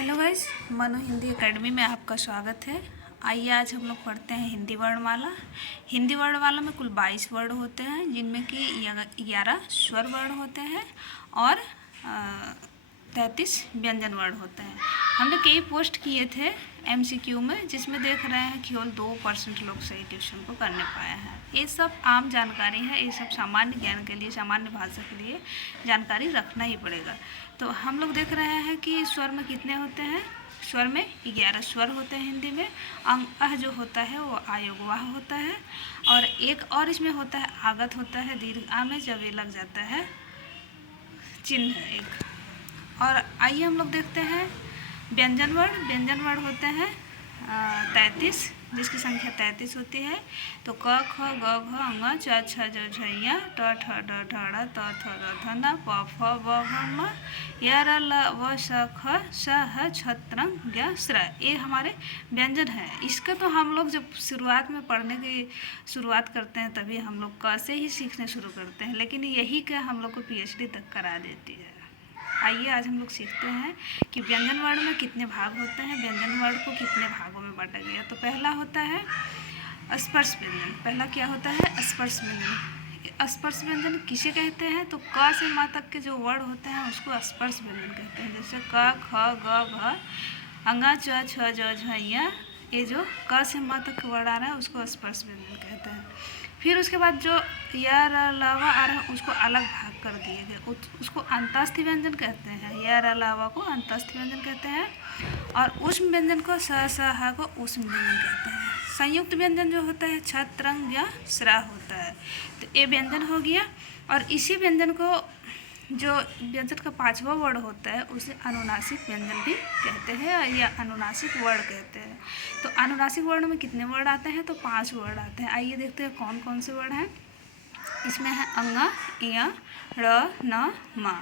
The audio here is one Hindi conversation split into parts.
हेलो गाइस, मनो हिंदी एकेडमी में आपका स्वागत है। आइए आज हम लोग पढ़ते हैं हिंदी वर्णमाला। हिंदी वर्णमाला में कुल 22 वर्ड होते हैं, जिनमें कि 11 स्वर वर्ण होते हैं और 33 व्यंजन वर्ण होते हैं। हमने कई पोस्ट किए थे MCQ में, जिसमें देख रहे हैं कि केवल 2% लोग सही ट्यूशन को करने पाए हैं। ये सब आम जानकारी है, ये सब सामान्य ज्ञान के लिए, सामान्य भाषा के लिए जानकारी रखना ही पड़ेगा। तो हम लोग देख रहे हैं कि स्वर में कितने होते हैं। स्वर में 11 स्वर होते हैं हिंदी में। अह जो होता है वो आयोगवाह होता है, और एक और इसमें होता है आगत होता है दीर्घ आ में, जब ये लग जाता है चिन्ह एक। और आइए हम लोग देखते हैं व्यंजन वर्ण। व्यंजन वर्ण होते हैं 33, जिसकी संख्या 33 होती है। तो क ख ग घ ङ च छ ज झ ञ ट ठ ड ढ ढ़ त थ द ध न प फ ब भ म य र ल व श ख श ह छ त्र ज्ञ स्र। ये हमारे व्यंजन है। इसका तो हम लोग जब शुरुआत में पढ़ने की शुरुआत करते हैं तभी हम लोग क से ही सीखने शुरू करते हैं, लेकिन यही का हम लोग को PhD तक करा देती है। आइए आज हम लोग सीखते हैं कि व्यंजन वर्ण में कितने भाग होते हैं, व्यंजन वर्ण को कितने भागों में बांटा गया। तो पहला होता है स्पर्श व्यंजन। पहला क्या होता है? स्पर्श व्यंजन। स्पर्श व्यंजन किसे कहते हैं? तो क से म तक के जो वर्ण होते हैं उसको स्पर्श व्यंजन कहते हैं। जैसे क ख ग घ ङ च छ ज झ ञ, ये जो क से म तक के वर्ण आ रहा है उसको स्पर्श व्यंजन कहते हैं। फिर उसके बाद जो य र ल व आ रहा है उसको अलग भाग कर दिए गए, उसको अंतस्थ व्यंजन कहते हैं। य र ल व को अंतस्थ व्यंजन कहते हैं, और ऊष्म व्यंजन को स स ह को ऊष्म व्यंजन कहते हैं। संयुक्त व्यंजन जो होता है छ त्रंग या स्रा होता है। तो ये व्यंजन हो गया। और इसी व्यंजन को जो व्यंजन का 5वां वर्ण होता है उसे अनुनासिक व्यंजन भी कहते हैं या अनुनासिक वर्ण कहते हैं। तो अनुनासिक वर्ण में कितने वर्ण आते हैं? तो 5 वर्ण आते हैं। आइए देखते हैं कौन कौन से वर्ण हैं। इसमें है अंग, इय, र, न, म।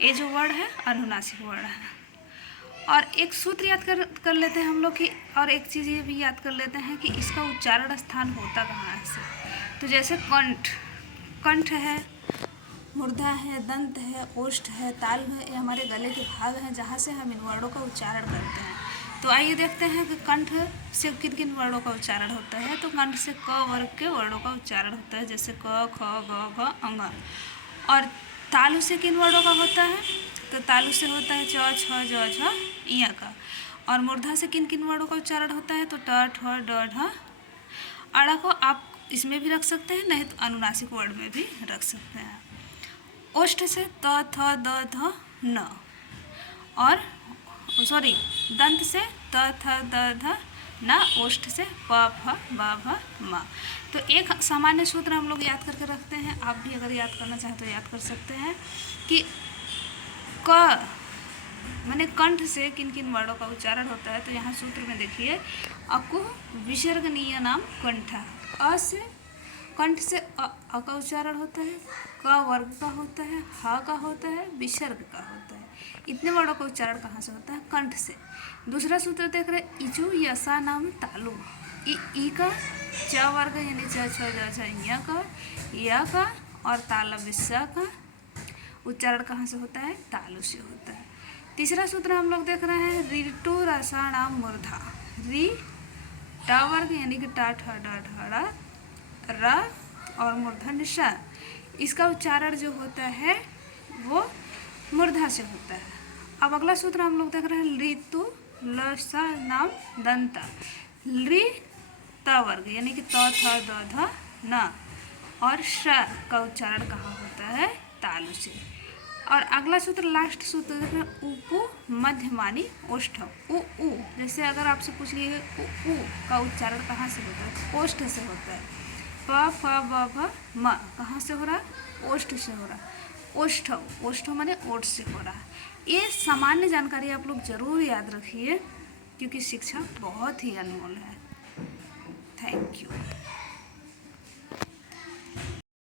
ये जो वर्ण है अनुनासिक वर्ण है। और एक सूत्र याद कर लेते हैं हम लोग की, और एक चीज़ ये भी याद कर लेते हैं कि इसका उच्चारण स्थान होता कहाँ है से। तो जैसे कंठ, कंठ है, मूर्धा है, दंत है, ओष्ठ है, तालु है, ये हमारे गले के भाग हैं जहाँ से हम इन वर्णों का उच्चारण करते हैं। तो आइए देखते हैं कि कंठ से किन किन वर्णों का उच्चारण होता है। तो कंठ से क वर्ग के वर्णों का उच्चारण होता है, जैसे क ख ग घ अंग। और तालु से किन वर्णों का होता है? तो तालु से होता है च छ ज झ ञ का। और मूर्धा से किन किन वर्णों का उच्चारण होता है? तो ट ठ ड ढ। अड़ा को आप इसमें भी रख सकते हैं, नहीं तो अनुनासिक वर्ण में भी रख सकते हैं। ओष्ठ से त थ द ध न, और सॉरी दंत से त थ द ध न, ओष्ठ से प फ ब भ म। तो एक सामान्य सूत्र हम लोग याद करके रखते हैं, आप भी अगर याद करना चाहें तो याद कर सकते हैं कि क माने कंठ से किन किन वर्णों का उच्चारण होता है। तो यहाँ सूत्र में देखिए, अकु विसर्गनीय नाम कंठ। अ से कंठ से अ का उच्चारण होता है, क वर्ग का होता है, ह का होता है, विसर्ग का होता है। इतने वर्णों का उच्चारण कहाँ से होता है? कंठ से। दूसरा सूत्र देख रहे हैं, इचु यसा नाम तालु। ई का च वर्ग यानी च छ ज झ ञ का, य का और ताल विस्सा का उच्चारण कहाँ से होता है? तालु से होता है। तीसरा सूत्र हम लोग देख रहे हैं, ऋतु रसाणाम मूर्धा। री ट वर्ग यानी कि टा ठ ड ढ ड़ र और मूर्धन्य श, इसका उच्चारण जो होता है वो मूर्धा से होता है। अब अगला सूत्र हम लोग देख रहे हैं, ऋतु लसा नाम दंता। रि त वर्ग यानी कि त थ द ध न, और श का उच्चारण कहाँ होता है? तालु से। और अगला सूत्र, लास्ट सूत्र देख रहे हैं, उपु मध्यमानी ओष्ठ। उ जैसे अगर आपसे पूछ लिए उ का उच्चारण कहाँ से होता है? ओष्ठ से होता है। प फ ब भ म कहाँ से हो रहा है? ओष्ठ से हो रहा है। ओष्ठ, ओष्ठ माने ओठ से हो रहा है। ये सामान्य जानकारी आप लोग जरूर याद रखिए, क्योंकि शिक्षा बहुत ही अनमोल है। Thank you.